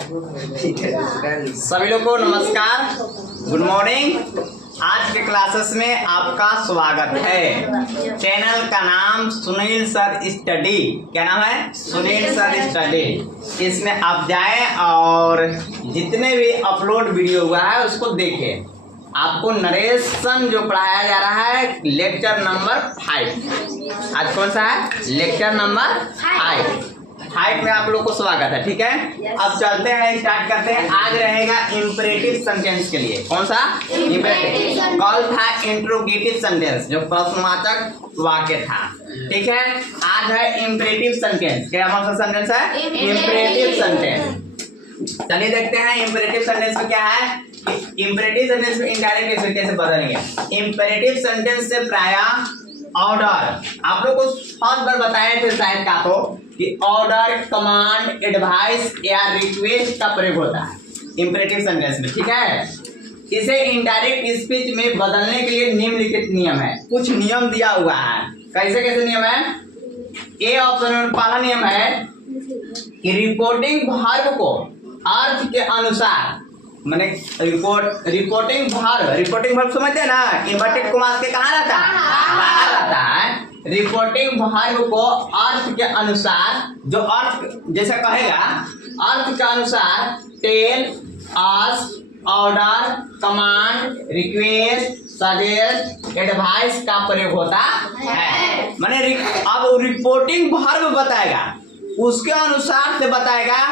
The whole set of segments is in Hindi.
सभी लोग को नमस्कार, गुड मॉर्निंग। आज के क्लासेस में आपका स्वागत है। चैनल का नाम सुनील सर स्टडी। क्या नाम है? Sunil sir study. इसमें आप जाएं और जितने भी अपलोड वीडियो हुआ है उसको देखें। आपको नरेशन जो पढ़ाया जा रहा है लेक्चर नंबर 5। आज कौन सा है? लेक्चर नंबर 5 में आप लोग को स्वागत है। ठीक है, अब चलते हैं, स्टार्ट करते हैं। आज रहेगा इंपरेटिव सेंटेंस के लिए। कौन सा? इंपरेटिव। कल था इंट्रोगेटिव सेंटेंस जो प्रश्नवाचक वाक्य था। ठीक है, आज है इंपरेटिव सेंटेंस। क्या कौन सा सेंटेंस है? Imperative sentence. चलिए देखते हैं इंपरेटिव सेंटेंस में क्या है। इंपरेटिव सेंटेंस में इनडायरेक्ट कैसे बदलेंगे। इंपरेटिव सेंटेंस से प्रायः ऑर्डर, आप लोग को फर्स्ट बार बताए थे शायद का तो कि ऑर्डर, कमांड, एडवाइस या रिक्वेस्ट का प्रयोग होता है इंपरेटिव सेंटेंस में। ठीक है, इसे इनडायरेक्ट स्पीच में बदलने के लिए निम्नलिखित नियम है। कुछ नियम दिया हुआ है। कैसे कैसे नियम है? ए ऑप्शन में पहला नियम है कि रिपोर्टिंग वर्ब को अर्थ के अनुसार, माने रिपोर्टिंग वर्ब समझते हैं ना, इन्वर्टेड कॉमास के कहाँ रहता है? बाहर रहता है। रिपोर्टिंग वर्ब को अर्थ के अनुसार, जो अर्थ जैसा कहेगा अर्थ के अनुसार tell, ask, order, command, request, suggest, advice का प्रयोग होता है। माने अब रिपोर्टिंग वर्ब बताएगा, उसके अनुसार से बताएगा।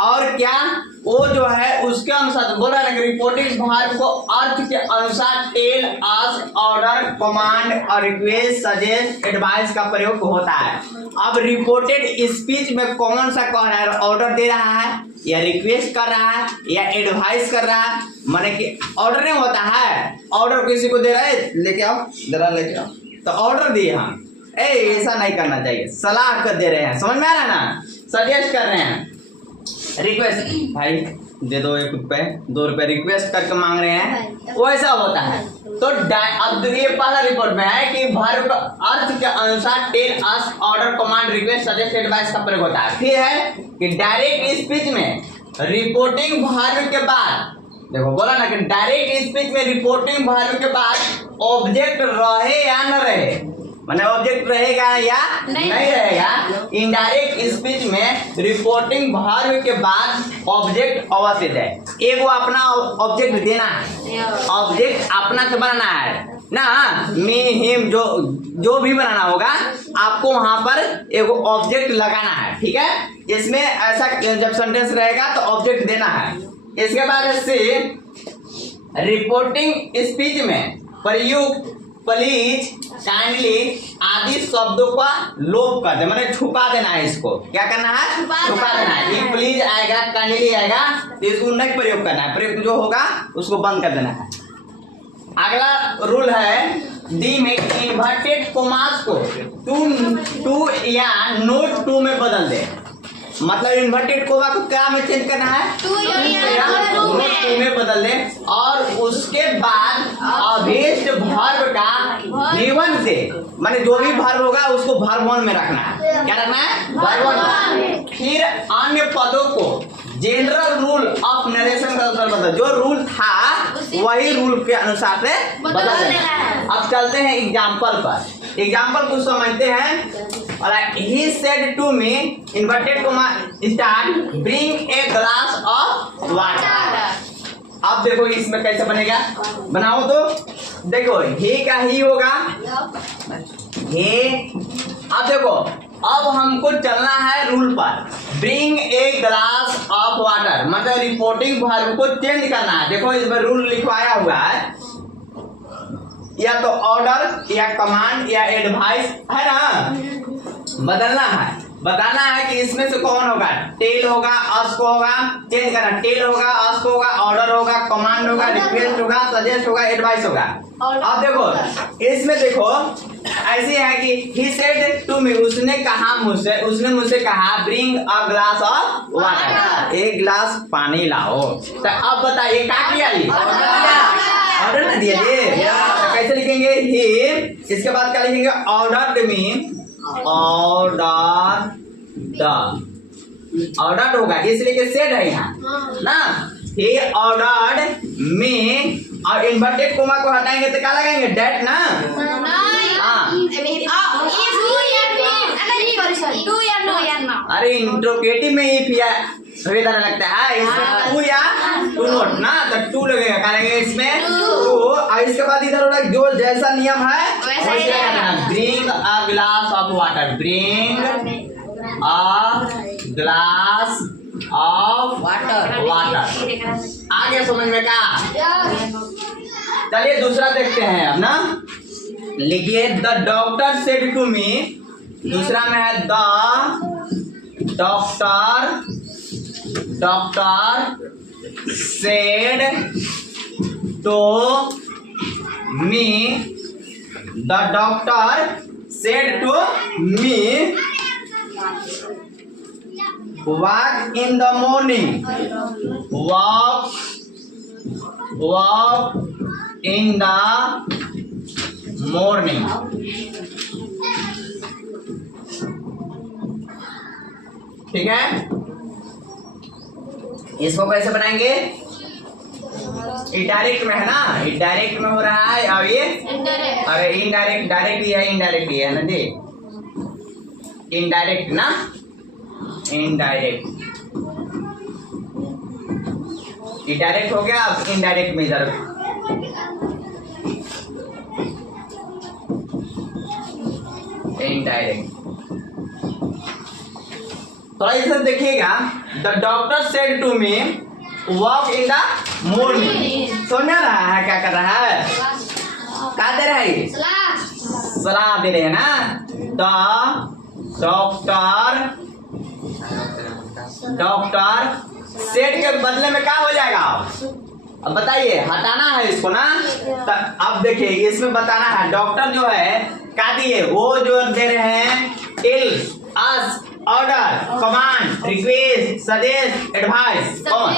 और क्या वो जो है उसके अनुसार बोल रहा है कि रिपोर्टिंग वर्ब को अर्थ के अनुसार टेल, आस्क, ऑर्डर, कमांड और रिक्वेस्ट, सजेस्ट, एडवाइस का प्रयोग होता है। अब रिपोर्टेड स्पीच में कौन सा कह रहा है? ऑर्डर दे रहा है या रिक्वेस्ट कर रहा है या एडवाइस कर रहा है? माने कि ऑर्डर नहीं होता है, ऑर्डर किसी को दे रहा है, लेके आओ जरा, लेके आओ, तो ऑर्डर दिए हम, ऐसा नहीं करना चाहिए, सलाह कर दे रहे हैं। समझ में आ रहा है ना? सजेस्ट कर रहे हैं। रिक्वेस्ट, भाई दे दो 1 रुपए 2 रुपए, रिक्वेस्ट करके मांग रहे हैं, वैसा होता है। तो अब ये पहला रिपोर्ट में है कि वर्ब अर्थ के अनुसार tell, ask, order, command, request, suggest, advice का प्रयोग होता है। फिर है कि डायरेक्ट स्पीच में रिपोर्टिंग वर्ब के बाद, देखो बोला ना कि डायरेक्ट स्पीच में रिपोर्टिंग वर्ब के बाद ऑब्जेक्ट रहे या न रहे, माने ऑब्जेक्ट रहेगा या नहीं रहेगा। इनडायरेक्ट स्पीच में रिपोर्टिंग वर्ब के बाद ऑब्जेक्ट अवश्य दे। एक वो अपना ऑब्जेक्ट देना है, ऑब्जेक्ट अपना से बनाना है ना, मी, हिम, जो भी बनाना होगा आपको वहां पर एक ऑब्जेक्ट लगाना है। ठीक है, इसमें ऐसा जब सेंटेंस रहेगा तो ऑब्जेक्ट देना है। इसके बाद से रिपोर्टिंग स्पीच में प्रयुक्त प्लीज, काइंडली आदि शब्दों का लोप कर दे, मैंने छुपा देना है। इसको क्या करना है? छुपा देना है। ये प्लीज आएगा, काइंडली आएगा तो इसको नहीं प्रयोग करना है, प्रयोग जो होगा उसको बंद कर देना है। अगला रूल है डी में इन्वर्टेड कॉमास को टू या नोट टू में बदल दे। मतलब इन्वर्टेड कोमा को क्या में चेंज करना है? टू में बदल दे। और उसके बाद अभीष्ट वर्ब का निवन से, माने जो भी वर्ब होगा उसको वर्ब 1 में रखना है। क्या रखना है? वर्ब 1। फिर अन्य पदों को जनरल रूल ऑफ नरेशन का अनुसार बदल, जो रूल था वही रूल के अनुसार से बदल देना। अब चलते हैं एग्जाम्पल पर। एग्जाम्पल को समझते हैं। और he said to me, inverted comma start, bring a glass of water। अब देखो इसमें कैसे बनेगा, बनाओ तो देखो he का ही होगा, हे। अब देखो अब हमको चलना है रूल पर। Bring a glass of water, मतलब रिपोर्टिंग वर्ब को चेंज करना है। देखो इसमें रूल लिखवाया हुआ है, या तो ऑर्डर या कमांड या एडवाइस है ना, बदलना है। बताना है कि इसमें से कौन होगा, टेल होगा, आस्क होगा, चेंज करना, टेल होगा, आस्क होगा, ऑर्डर होगा, कमांड होगा, रिक्वेस्ट होगा, सजेस्ट होगा, एडवाइस होगा। अब देखो इसमें देखो ऐसी है कि he said to me, उसने कहा मुझसे, उसने मुझसे कहा bring a glass of water, एक गिलास पानी लाओ। तो अब बताइए क्या किया, ऑर्डर ना दिया ये। कैसे लिखेंगे? he, इसके बाद क्या लिखेंगे? Order me, order the ordered होगा, इसलिए कि सेड है यहाँ ना। he ordered me, और इन्वर्टेड कोमा को हटाएंगे तो क्या लगाएंगे? डेट ना। अरे इंट्रोगेटिव में इफ या तरह लगता है, इसमें टू या टू नोट ना, तो टू लगेगा, क्या लगेगा इसमें? टू। और इसके बाद इधर होगा जो जैसा नियम है वैसे लगाना। Bring a glass of water, bring a glass of water. आगे समझ में क्या? चलिए दूसरा देखते हैं अब ना। लिखिए the doctor said to me, दूसरा में है the doctor said to me, the doctor said to me walk in the morning, walk in the morning। ठीक है, इसको कैसे बनाएंगे? इनडायरेक्ट में है ना, इनडायरेक्ट में हो रहा है, और ये अरे इनडायरेक्ट, डायरेक्ट ही है, इनडायरेक्ट ही है ना जी, इनडायरेक्ट ना, इनडायरेक्ट। इनडायरेक्ट हो गया, अब इनडायरेक्ट में इधर इनडायरेक्ट। थोड़ा इधर देखिएगा, the doctor said to me walk in the morning. सुन रहा है क्या कर रहा है? क्या दे रहा है? सलाह दे रहे हैं ना। द डॉक्टर सेड के बदले में क्या हो जाएगा? अब बताइए, हटाना है इसको ना। अब देखिए इसमें बताना है, डॉक्टर जो है क्या दिए, वो जो दे रहे हैं tell us, order, command, request, suggest, advice. कौन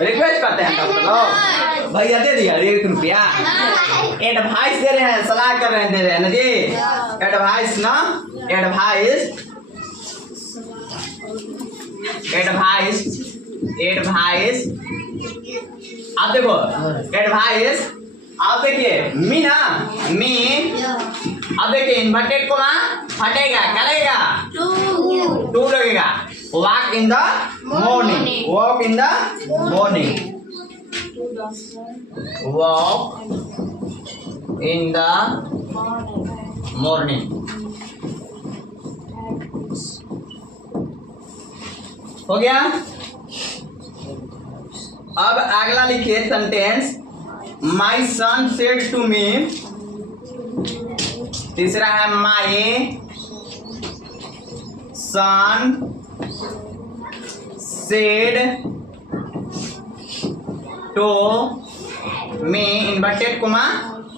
रिक्वेस्ट करते हैं डॉक्टर लोग? भैया दे दिया ₹1। एडवाइस दे रहे हैं, सलाह कर रहे हैं, दे रहे हैं ना जी, एडवाइस ना, एडवाइस आप देखो एडवाइस, आप देखिए मी ना, मी, अब देखिए इन्वर्टेड को हटेगा, क्या लगेगा? टू लगेगा। Walk in the morning, walk in the morning, walk in the morning. हो गया। अब अगला लिखिए sentence, my son said to me. तीसरा है my son said to me, inverted comma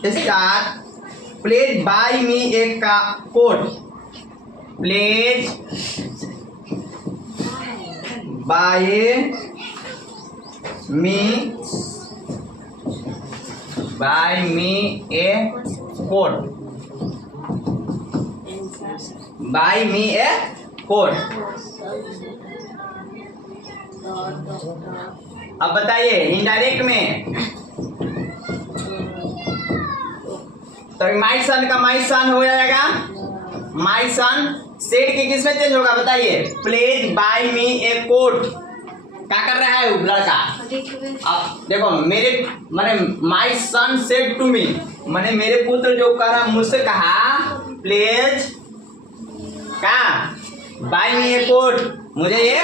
start, please buy me a coat, please buy me a coat, buy me a coat. अब बताइए इनडायरेक्ट में, तो माई सन का माई सन हो जाएगा, माई सन सेड के किस में चेंज होगा बताइए? Please buy me a coat. क्या कर रहा है लड़का? अब देखो मेरे मैंने माई सन सेड टू मी, मैंने मेरे पुत्र जो कह रहा मुझसे कहा प्लीज क्या बाय मी ए कोट, मुझे ये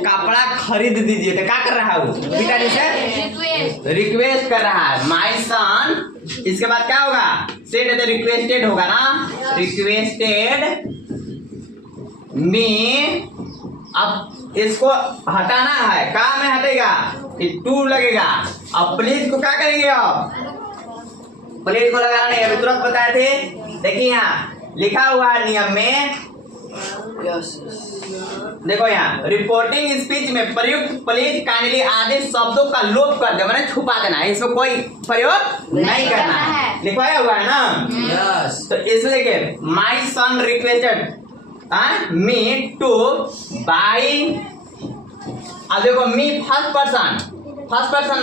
कपड़ा खरीद दीजिए। तो क्या कर रहा है वो पिताजी से? रिक्वेस्ट कर रहा है। माई सन, इसके बाद क्या होगा? सेड है तो रिक्वेस्टेड होगा ना, रिक्वेस्टेड मी। अब इसको हटाना है, कहाँ में हटेगा? टू लगेगा। अब प्लीज को क्या करेंगे? अब प्लीज को लगाना नहीं, अभी तुरंत बताए थे। देखिए यहाँ लिखा हुआ है नियम में, देखो यहाँ रिपोर्टिंग स्पीच में प्रयुक्त प्लीज काइंडली आदि शब्दों का लोप कर दे, मैंने छुपा देना है, इसमें कोई प्रयोग नहीं करना है, लिखवाया हुआ है ना। तो इसमें देखिए माई सन रिक्वेस्टेड, मी टू बाई। अब देखो मी फर्स्ट पर्सन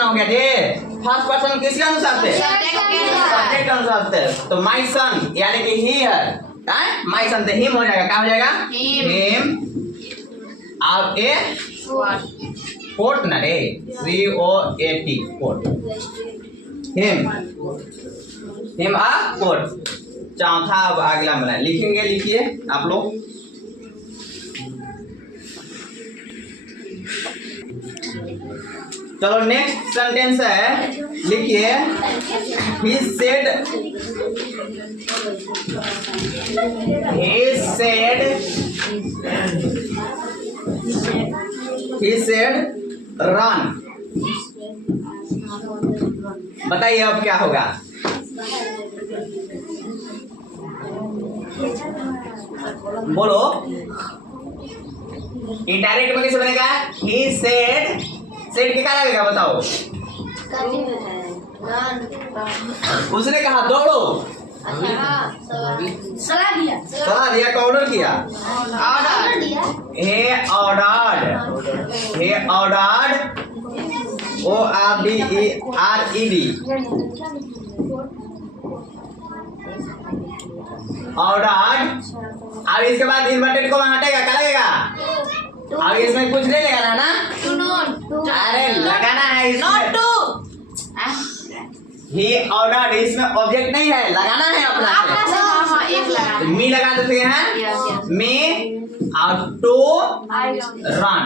हो गया जी। फर्स्ट पर्सन किसके अनुसार से? सब्जेक्ट के अनुसार से। तो माई सन यानी कि ही है, माई सन से हिम हो जाएगा। क्या हो जाएगा? हिम। अब ए कोट ना रे, COAT कोट। हिम आ कोट। चौथा अब अगला बना लिखेंगे, लिखिए आप लोग। चलो नेक्स्ट सेंटेंस है, लिखिए he said run। बताइए अब क्या होगा? बोलो। इनडायरेक्ट में कैसे बनेगा? he said के क्या लगेगा बताओ? उसने कहा दौड़ो, सलाह दिया का ऑर्डर किया। he ordered order. अब इसके बाद इन्वर्टेड को हटेगा, क्या लगेगा? अब इसमें कुछ नहीं लगाना ना? अरे लगाना है इसमें। ही ऑर्डर, इसमें ऑब्जेक्ट नहीं है, लगाना है अपना। तो मी लगा देते हैं। मी और टू रन।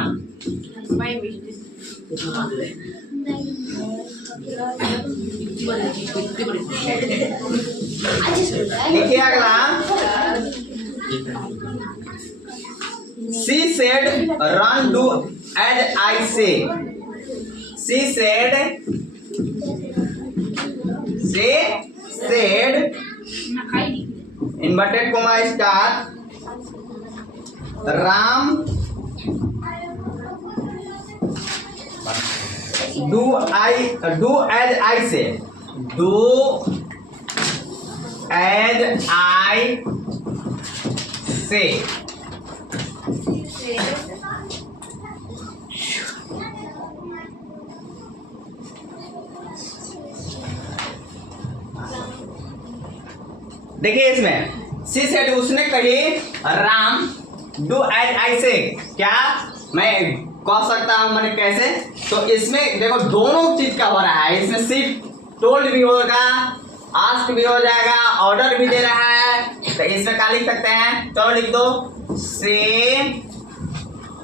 देखिए अगला, she said run do as I say। she said inverted comma start Ram do as I say। do as I say। देखिए इसमें सी सेड उसने कही राम डू एज आई से। क्या मैं कह सकता हूं मैंने कैसे? तो इसमें देखो दोनों चीज का हो रहा है। इसमें सिर्फ टोल्ड भी होगा, आस्क भी हो जाएगा, ऑर्डर भी दे रहा है। तो इसमें क्या लिख सकते हैं? तो लिख दो से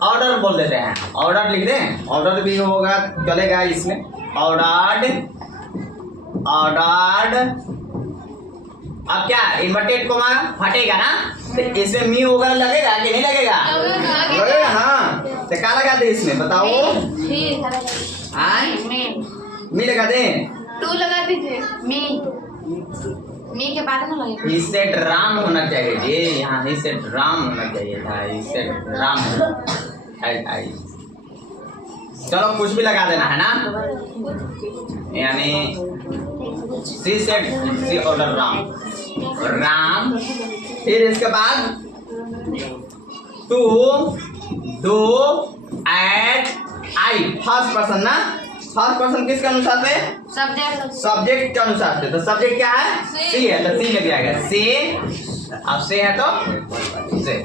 ऑर्डर बोल देते हैं, ऑर्डर लिख दें, ऑर्डर भी होगा चलेगा इसमें। ऑर्डर्ड। अब क्या इन्वर्टेड कोमा हटेगा ना? तो इसमें मी होगा, लगेगा कि नहीं लगेगा? लगेगा। हाँ तो क्या लगा दे इसमें बताओ? मी लगा दे, टू लगा दीजिए। मी के बाद में लगेगा। ही सेड राम होना चाहिए जी, यहाँ ही सेड राम होना चाहिए था। He said Ram. चलो कुछ भी लगा देना है ना, यानी she said she order Ram. फिर इसके बाद to do at I. First person ना? फर्स्ट पर्सन किसके अनुसार से? सब्जेक्ट के अनुसार से। तो सब्जेक्ट क्या है? सी है, तो सी में भी आएगा सी। अब से है तो से।